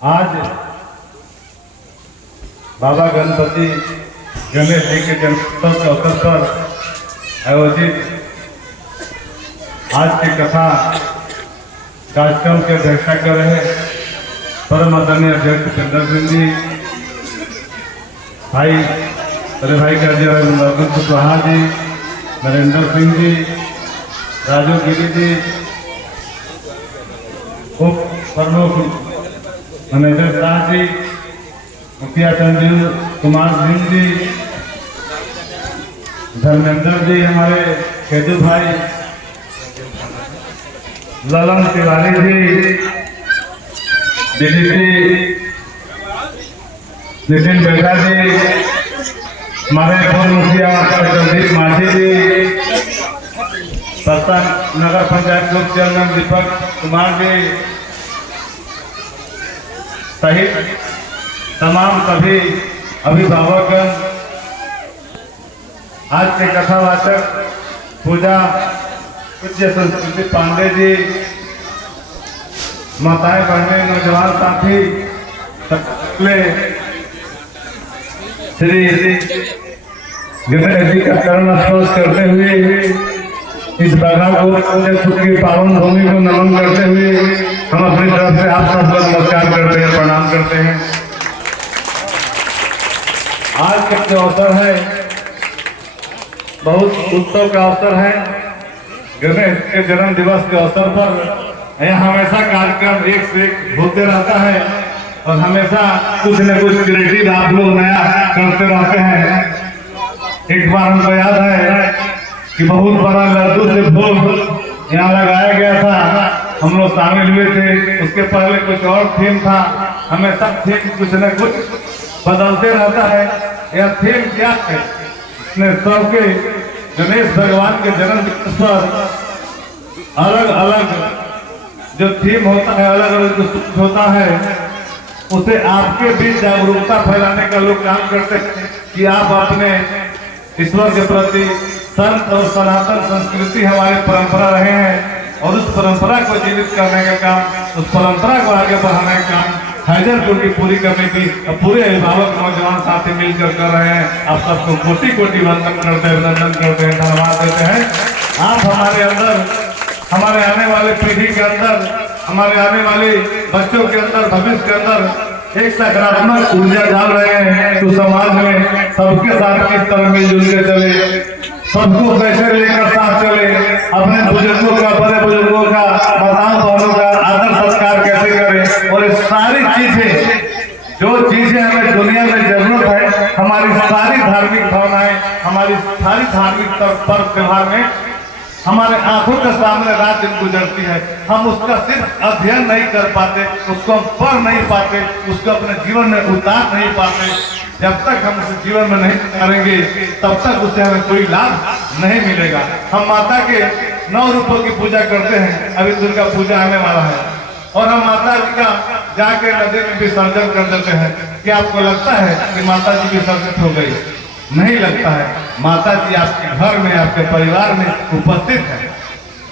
आज बाबा गणपति गणेश जी के जन्मोत्सव के अवसर पर आयोजित आज की कथा कार्यक्रम की अध्यक्षता कर रहे परम आदरणीय अध्यक्ष चंद्र सिंह जी, भाई बड़े भाई का नरेंद्र कुशवाहा जी, नरेंद्र सिंह जी, राजू गिरी जी, उप प्रमुख मैनेजर शाह जी, मुखिया संजीव कुमार सिंह जी, धर्मेंद्र जी, हमारे खेदू भाई, ललन तिवारी जी, डीडीसी नितिन बेटा जी, हमारे पूर्व मुखिया जगदीप माझी जी, सत्ता नगर पंचायत ग्रुप चेयरमैन दीपक कुमार जी सहित तमाम सभी अभिभावकगण, आज के कथावाचक पूजा पूज्य संस्कृति पांडे जी, माताएं बहनें नौजवान साथी, श्री गणेश जी का चरण स्पर्श करते हुए इस भागवत की पावन भूमि को नमन करते हुए हम अपनी तरफ से आप सबको नमस्कार करते हैं, प्रणाम करते हैं। आज का जो अवसर है बहुत उत्सव का अवसर है। गणेश के जन्म दिवस के अवसर पर यहाँ हमेशा कार्यक्रम एक से एक होते रहता है और हमेशा कुछ न कुछ क्रिएटिव आप लोग नया करते रहते हैं। एक बार हमको याद है कि बहुत बड़ा लड्डू से फूल यहाँ लगाया गया था, हम लोग शामिल हुए थे। उसके पहले कुछ और थीम था, हमेशा थीम कुछ न कुछ बदलते रहता है। यह थीम क्या है? इसने सबके गणेश भगवान के जन्म दिवस पर अलग अलग जो थीम होता है, अलग अलग जो होता है, उसे आपके बीच जागरूकता फैलाने का लोग काम करते हैं कि आप अपने ईश्वर के प्रति संत और सनातन संस्कृति हमारी परंपरा रहे हैं और उस परंपरा को जीवित करने का काम, उस परंपरा को आगे बढ़ाने का काम हैदरपुर की पूरी कमेटी और पूरे अभिभावक नौजवान साथी मिलकर कर रहे हैं। आप सबको कोटि कोटि वंदन करते हैं, अभिनंदन करते हैं, धन्यवाद देते हैं। आप हमारे अंदर, हमारे आने वाले पीढ़ी के अंदर, हमारे आने वाले बच्चों के अंदर, भविष्य के अंदर एक सकारात्मक ऊर्जा डाल रहे हैं तो समाज में सबके साथ किस तरह मिलजुल के चले, सबको कैसे लेकर साथ चले, अपने बुजुर्गों का, बड़े बुजुर्गों का, माताओं बहनों का आदर सत्कार कैसे करें। और सारी चीजें, जो चीजें हमें दुनिया में जरूरत है, हमारी सारी धार्मिक भावनाएं, हमारी सारी धार्मिक पर्व त्योहार में हमारे आंखों के सामने रात दिन गुजरती है। हम उसका सिर्फ अध्ययन नहीं कर पाते, उसको हम पढ़ नहीं पाते, उसको अपने जीवन में उतार नहीं पाते। जब तक हम उसे जीवन में नहीं करेंगे तब तक उसे हमें कोई लाभ नहीं मिलेगा। हम माता के 9 रूपों की पूजा करते हैं, अभी दुर्गा पूजा आने वाला है, और हम माता जी का जाके नदी में विसर्जन कर देते हैं। क्या आपको लगता है कि माता जी विसर्जित हो गई? नहीं लगता है। माता जी आपके घर में, आपके परिवार में उपस्थित है।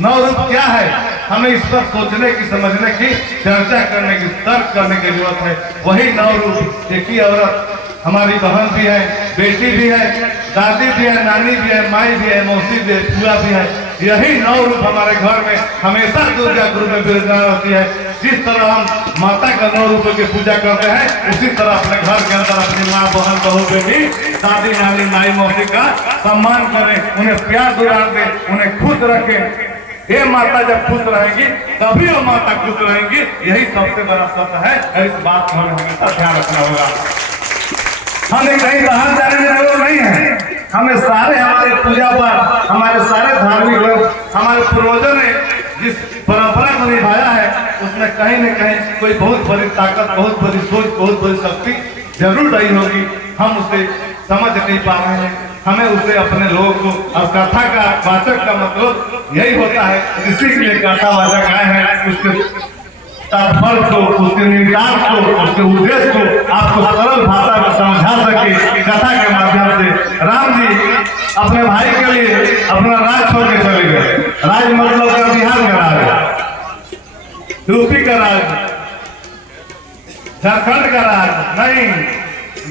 9 रूप क्या है? हमें इस पर सोचने की, समझने की, चर्चा करने की, तर्क करने की जरूरत है। वही 9 रूप, एक ही औरत हमारी बहन भी है, बेटी भी है, दादी भी है, नानी भी है, माई भी है, मौसी भी है, फूआ भी है। यही 9 रूप हमारे घर में हमेशा दुर्गा गुरु में विराजमान होती है। जिस तरह हम माता का 9 रूपों की पूजा करते हैं, उसी तरह अपने घर के अंदर अपनी माँ, बहन, बहू, बेटी, दादी, नानी, माई, मौसी का सम्मान करें, उन्हें प्यार दुलार दें, उन्हें खुश रखें। ये माता जब खुश रहेगी तभी वो माता खुश रहेंगी। यही सबसे बड़ा सत्य है और इस बात को हमें हमेशा ध्यान रखना होगा। हमें कहीं बाहर जाने में वो नहीं है। हमें सारे, हमारे पूजा पाठ, हमारे सारे धार्मिक लोग, हमारे पूर्वजों ने जिस परंपरा को निभाया है, उसमें कहीं न कहीं कोई बहुत बड़ी ताकत, बहुत बड़ी सोच, बहुत बड़ी शक्ति जरूर रही होगी। हम उसे समझ नहीं पा रहे हैं। हमें उसे अपने लोगों को, और कथा का वाचक का मतलब यही होता है, इसी के लिए कथा वाचक आए हैं। उसके तात्पर्य को, उसके निहितार्थ को, उसके उद्देश्य को आपको सरल भाषा में समझा सके कथा के माध्यम से। राम जी अपने भाई के लिए अपना राज छोड़ के चले गए। राज मतलब का बिहार का राज, यूपी का राज, झारखंड का राज नहीं,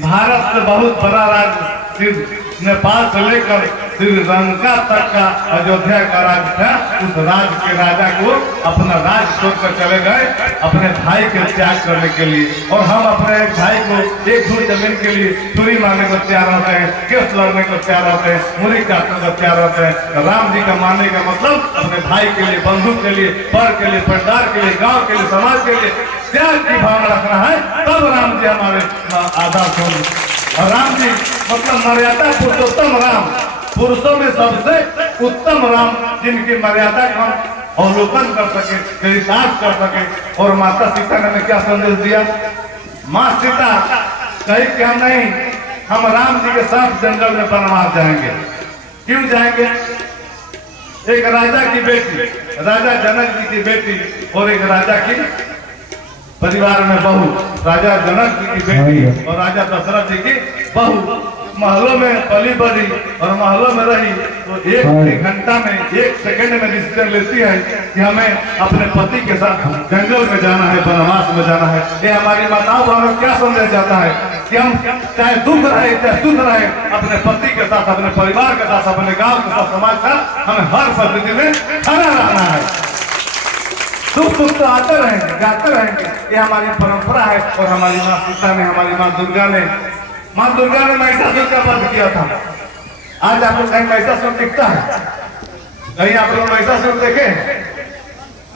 भारत से बहुत बड़ा राज सिर्फ नेपाल से लेकर श्रीलंका तक का अयोध्या का राज था। उस राज के राजा को अपना राज छोड़कर चले गए अपने भाई के त्याग करने के लिए। और हम अपने भाई को एक धूल जमीन के लिए चोरी मारने को तैयार होते हैं, केस लड़ने को तैयार होते हैं, मुरी काटने को तैयार होते हैं। राम जी का मानने का मतलब अपने भाई के लिए, बंधु के लिए, पर के लिए, परिवार के लिए, गाँव के लिए, समाज के लिए त्याग की भावना रखना है, तब राम जी हमारे आदर्श होंगे। और राम जी मतलब मर्यादा पुरुषोत्तम राम, पुरुषों में सबसे उत्तम राम, जिनकी मर्यादा का हम अवलोकन कर सके, चरितार्थ कर सके। और माता सीता ने हमें क्या संदेश दिया? माँ सीता कही कि हम नहीं, हम राम जी के साथ जंगल में वनवास जाएंगे। क्यों जाएंगे? एक राजा की बेटी, राजा जनक जी की बेटी और एक राजा की परिवार में बहू, राजा जनक जी की बेटी और राजा दशरथ जी की बहू महलों में पली बढ़ी और महलों में रही, तो एक घंटा में, एक सेकंड में डिसीजन लेती है कि हमें अपने पति के साथ जंगल में जाना है, वनवास में जाना है। ये हमारी माताओं को हमें क्या समझा जाता है कि हम चाहे दुख रहे चाहे सुख रहे, अपने पति के साथ, अपने परिवार के साथ, अपने गाँव के साथ, समाज के साथ हमें हर परिस्थिति में खड़ा रहना है। सुख दुख तो आते रहेंगे, जाते रहेंगे, ये हमारी परंपरा है। और हमारी माँ सीता ने, हमारी माँ दुर्गा ने महिषासुर का वध किया था। आज आप लोग कहीं महिषासुर दिखता है? कहीं आप लोग महिषासुर देखे?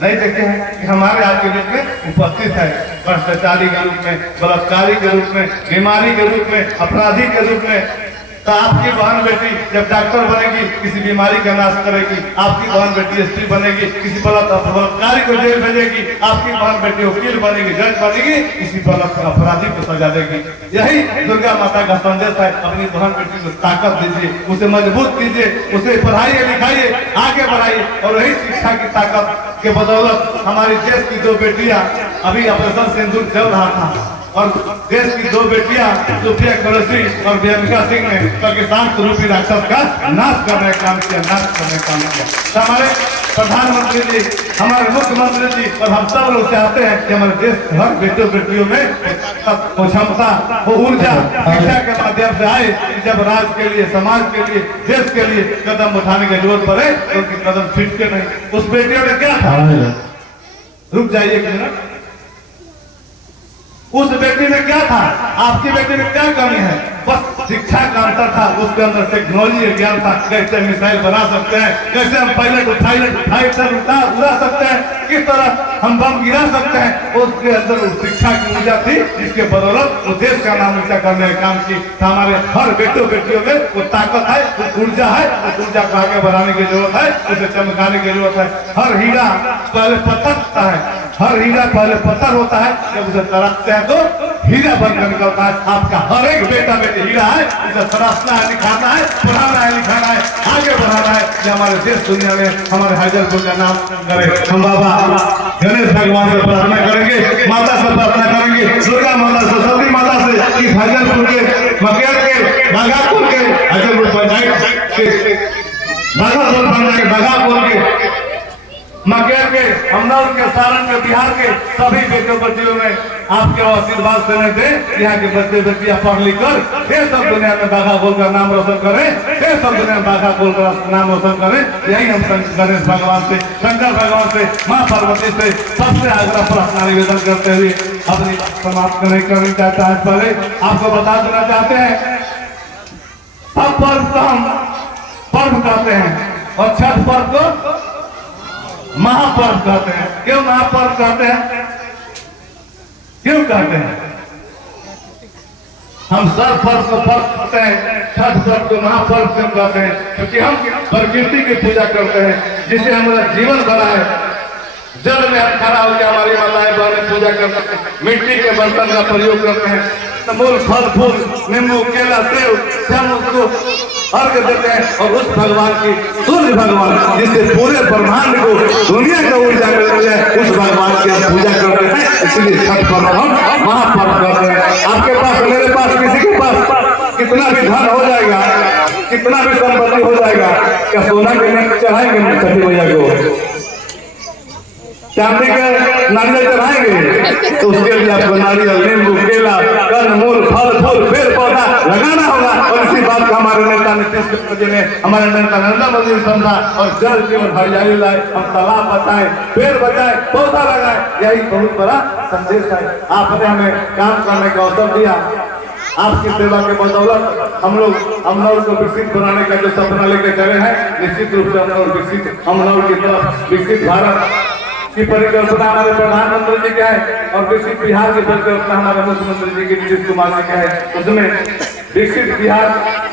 नहीं देखे हैं कि हमारे आपके बीच में उपस्थित है, भ्रष्टाचारी के रूप में, बलात्कारी के रूप में, बीमारी के रूप में, अपराधी के रूप में। तो आपकी बहन बेटी जब डॉक्टर बनेगी, किसी बीमारी का नाश करेगी। आपकी बहन बेटी एसपी बनेगी, किसी बलात्कारी को जेल भेजेगी। आपकी बहन बेटी वकील बनेगी, जज बनेगी, किसी अपराधी को सजा देगी। यही दुर्गा माता का संदेश है। अपनी बहन बेटी को ताकत दीजिए, उसे मजबूत कीजिए, उसे पढ़ाइए, लिखाइए, आगे बढ़ाइए। और यही शिक्षा की ताकत के बदौलत हमारी देश की 2 बेटियां, अभी ऑपरेशन सिंदूर चल रहा था और देश की 2 बेटियां सुफिया कुरैशी और बेअंबिका सिंह ने पाकिस्तान रूपी राक्षस का नाश करने का काम किया, नाश करने का काम किया। तो हमारे प्रधानमंत्री जी, हमारे मुख्यमंत्री जी और हम सब लोग चाहते हैं कि हमारे देश हर बेटियों में वो क्षमता, वो ऊर्जा शिक्षा के माध्यम से आए। जब राज्य के लिए, समाज के लिए, देश के लिए कदम उठाने की जरूरत पड़े तो उनके कदम छिटके नहीं। उस बेटियों ने क्या था? रुक जाइए एक मिनट। उस बेटी में क्या था? आपकी बेटी में क्या कमी है? बस शिक्षा का अंतर था, उसके अंदर टेक्नोलॉजी ज्ञान था। कैसे मिसाइल बना सकते हैं, कैसे हम पायलट उड़ा सकते हैं, किस तरह हम बम गिरा सकते हैं। उसके अंदर शिक्षा की ऊर्जा थी, जिसके बदौलत वो देश का नाम ऊंचा करने का काम की। हमारे हर बेटियों में वो ताकत है, वो ऊर्जा है, उस ऊर्जा को आगे बढ़ाने की जरूरत है, उसे चमकाने की जरूरत है। हर हीरा पहले पत्थर होता है, हर हीरा पहले पत्थर होता है, जब उसे तराशते हैं तो हीरा बनकर निकलता है। आपका हर एक बेटा बेटी हीरा है, उसे तराशना है, निखारना है, पढ़ाना है, लिखाना है, आगे बढ़ाना है कि हमारे देश दुनिया में हमारे हैदरपुर का नाम करे। हम बाबा गणेश भगवान से प्रार्थना करेंगे, माता से प्रार्थना करेंगे, दुर्गा माता, सरस्वती माता से कि हैदरपुर के, मकेर के, बाघापुर के, हैदरपुर पंचायत के, बाघापुर के, मकेर के, हमनौर के, सारण के, बिहार के सभी बेटियों में आपके आशीर्वाद देने दे। यहाँ के बच्चे बच्चियां पढ़ लिख कर देश सब दुनिया में बाघा बोलकर नाम रोशन करें, देश सब दुनिया में बाघा बोलकर नाम रोशन करें। यही हम गणेश भगवान से, शंकर भगवान से, माँ पार्वती से सबसे आग्रह प्रार्थना निवेदन करते हुए अपनी समाप्त करनी चाहता है। पहले आपको बता देना चाहते हैं, सब पर्व को हम पर्व कहते हैं और छठ पर्व को महापर्व कहते हैं। क्यों महापर्व कहते हैं? क्यों कहते हैं? हम सब पर्व को पर्व कहते हैं, छठ पर्व को महापर्व क्यों कहते हैं? क्योंकि हम प्रकृति की पूजा करते हैं, जिससे हमारा जीवन बना है। जल में हम खड़ा होकर हमारी माताएं बहनें पूजा करते हैं, मिट्टी के बर्तन का प्रयोग करते हैं, मूल फल फूल, नींबू, केला, सेब हम उसको अर्घ देते हैं। और उस भगवान की, सूर्य भगवान जिससे पूरे ब्रह्मांड को दुनिया का ऊर्जा मिलती है, उस भगवान की हम पूजा करते हैं। इसलिए छठ पर्व हम महापर्व करते हैं। आपके पास, मेरे पास, किसी के पास कितना भी धन हो जाएगा, कितना भी संपत्ति हो जाएगा, क्या सोना के लिए चढ़ाएंगे छठी मैया को? चांदी का नारियल चढ़ाएंगे तो उसके लिए आपको नारियल, नींबू, केला, कंद मूल, फल फूल, पेड़ पौधा लगाना होगा। और इसी बात का हमारे नेता नीतीश कुमार जी ने, हमारे नेता नरेंद्र मोदी ने समझा और जल जीवन हरियाली लाए, हम तालाब बचाए, पेड़ बचाए, पौधा लगाए, यही बहुत बड़ा संदेश है। आपने हमें काम करने का अवसर दिया, आपकी सेवा के बदौलत हम लोग अमनौर को विकसित बनाने का जो सपना लेकर चले हैं, निश्चित रूप से अमनौर की तरफ विकसित भारत की परिकल्पना हमारे प्रधानमंत्री जी का है और विकसित बिहार की परिकल्पना हमारे मुख्यमंत्री जी की नीतीश कुमार जी का है। उसमें विकसित बिहार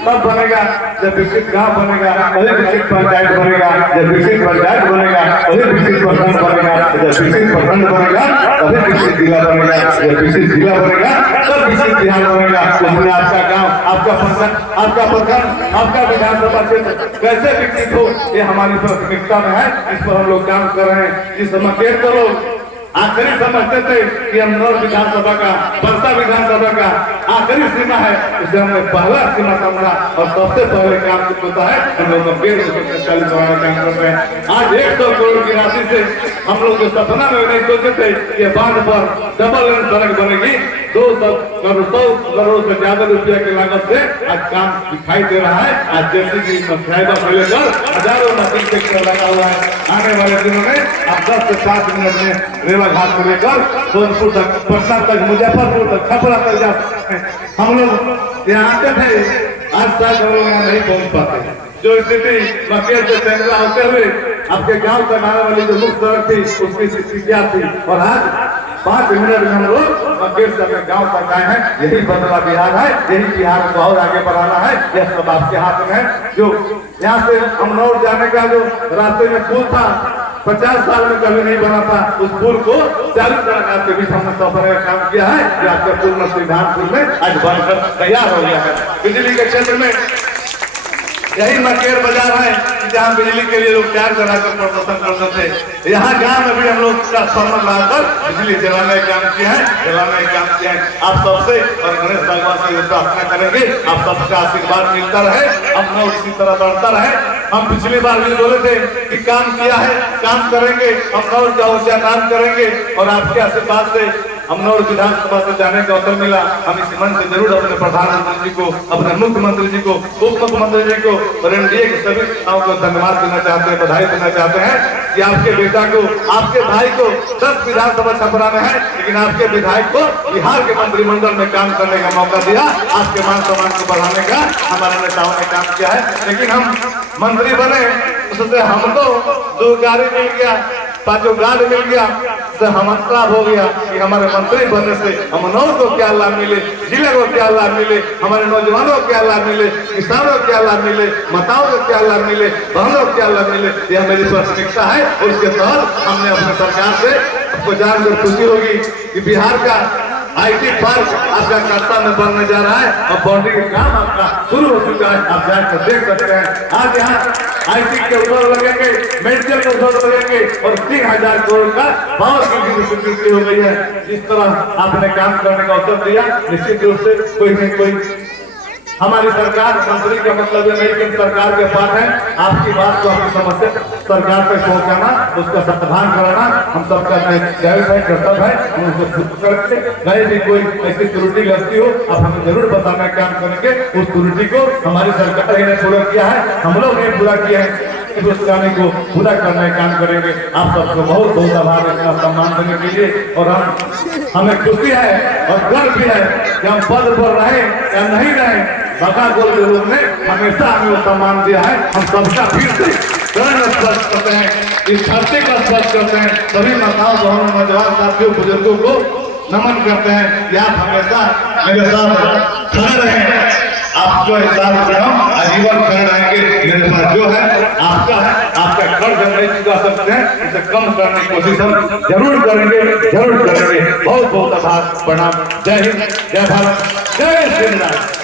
तब बनेगा जब विकसित गांव बनेगा, वही विकसित पंचायत बनेगा, जब विकसित पंचायत बनेगा वही विकसित प्रखंड बनेगा, जब विकसित प्रखंड बनेगा तभी विकसित जिला बनेगा, जब विकसित जिला बनेगा तब विकसित बिहार बनेगा। उसमें आपका गांव, आपका प्रखंड, आपका विधानसभा क्षेत्र कैसे विकसित हो, ये हमारी प्राथमिकता में है। इस पर हम लोग काम कर रहे हैं। इस मकेर को लोग आखिरी समझते थे कि अमनौर विधानसभा का, परसा विधानसभा का आखिरी सीमा है, इसे हमने पहला सीमा समझा और सबसे पहले काम होता है हम लोग काम कर रहे हैं। आज 100 करोड़ की राशि से हम लोग जो सपना में नहीं सोचे थे कि बांध पर डबल लेन सड़क बनेगी, 200 करोड़ से ज्यादा रुपया की लागत से आज काम दिखाई दे रहा है। आज जैसे की ड्राइवर से लेकर हजारों मशीन ट्रैक्टर लगा हुआ है। आने वाले दिनों में आप 10 से 7 मिनट में रेवा घाट से लेकर सोनपुर तक, पटना तक, मुजफ्फरपुर तक, छपरा तक जा सकते हैं। हम लोग यहाँ आते थे, आज शायद हम लोग यहाँ नहीं पहुँच पाते। जो स्थिति मकेर से टेंगरा होते हुए आपके गांव तक आने वाली जो मुख्य सड़क थी उसकी स्थिति क्या थी, और आज 5 मिनट में हम लोग मकेर से अपने गांव तक आए हैं। यही बदला बिहार है, यही बिहार को और आगे बढ़ाना है। यह सब आपके हाथ में है। जो यहाँ से अमनौर जाने का जो रास्ते में पुल था 50 साल में कभी नहीं बना था, उस पुल को 40 साल के बीच हमने सफर का काम किया है कि आपका पुल मसीधानपुर में आज बनकर तैयार हो गया है। बिजली के क्षेत्र में यही मकेर बाजार है जहाँ बिजली के लिए लोग तैयार कराकर प्रदर्शन करते थे। यहाँ गांव में भी हम लोग ट्रांसफार्मर लगाकर बिजली जलाने का काम किया है, आप सबसे और गणेश भगवान से प्रार्थना करेंगे आप सबका आशीर्वाद मिलता रहे, हम इसी तरह बढ़ता रहे। हम पिछली बार भी बोले थे कि काम किया है, काम करेंगे, अमनौर का ऊंचा नाम करेंगे और आपके आशीर्वाद से अमनौर विधानसभा से जाने का अवसर मिला। हम इस मन से जरूर अपने प्रधानमंत्री को, अपने मुख्यमंत्री जी को, उप मुख्यमंत्री जी को और एनडीए के सभी नेताओं को धन्यवाद देना चाहते हैं, बधाई देना चाहते हैं कि आपके बेटा को, आपके भाई को 10 विधानसभा छपरा में है, लेकिन आपके विधायक को बिहार के मंत्रिमंडल में काम करने का मौका दिया। आपके मान सम्मान को बढ़ाने का हमारे नेताओं ने काम किया है। लेकिन हम मंत्री बने उससे हमको 2 गाड़ी मिल गया, 5 गार्ड मिल गया, से हम खराब हो गया कि हमारे मंत्री बनने से अमनौर को क्या लाभ मिले, जिले को क्या लाभ मिले, हमारे नौजवानों को क्या लाभ मिले, किसानों को क्या लाभ मिले, माताओं को क्या लाभ मिले, बहनों को क्या लाभ मिले। यह मेरी प्राथमिकता है। और उसके तहत हमने अपने सरकार से आपको जानकर खुशी होगी कि बिहार का IT पार्क आपका कर्ता में बनने जा रहा है और बॉडी का काम आपका शुरू हो चुका है। आप जाकर देख सकते हैं। आज यहाँ IT के ऊपर लगेंगे, मेडिकल के ऊपर लगेंगे और 3000 करोड़ का पावर की स्वीकृति हो गई है। जिस तरह आपने काम करने का अवसर दिया, निश्चित रूप से कोई नहीं कोई हमारी सरकार, मंत्री का मतलब ये नहीं कि सरकार के पास है, आपकी बात को, आपकी समस्या सरकार तक पहुंचाना, उसका समाधान कराना हम सबका दायित्व है, कर्तव्य है। हम उसको करके कहीं भी कोई ऐसी त्रुटि लगती हो आप हमें जरूर बताना, काम करेंगे। उस त्रुटि को हमारी सरकार ने पूरा किया है, हम लोग ने पूरा किया है, उस गाने को पूरा करने का काम करेंगे। आप सबको बहुत बहुत आभार, इतना सम्मान देने के लिए। और हमें खुशी है और गर्व भी है कि हम पद पर रहे या नहीं रहे, बका गोल के लोग ने हमेशा हमें वो सम्मान दिया है। हम सबका फिर से चरण स्पर्श करते हैं, इस धरती का स्पर्श करते हैं। सभी माताओं, बहनों, नौजवान साथियों, बुजुर्गों को नमन करते हैं कि आप हमेशा मेरे साथ खड़े रहें। आपको एहसास में हम आजीवन खड़े रहेंगे। मेरे पास जो है आपका है, आपका कर्ज नहीं चुका सकते हैं, इसे कम करने की कोशिश हम जरूर करेंगे, जरूर करेंगे। बहुत बहुत आभार, प्रणाम। जय हिंद, जय भारत, जय श्री राम।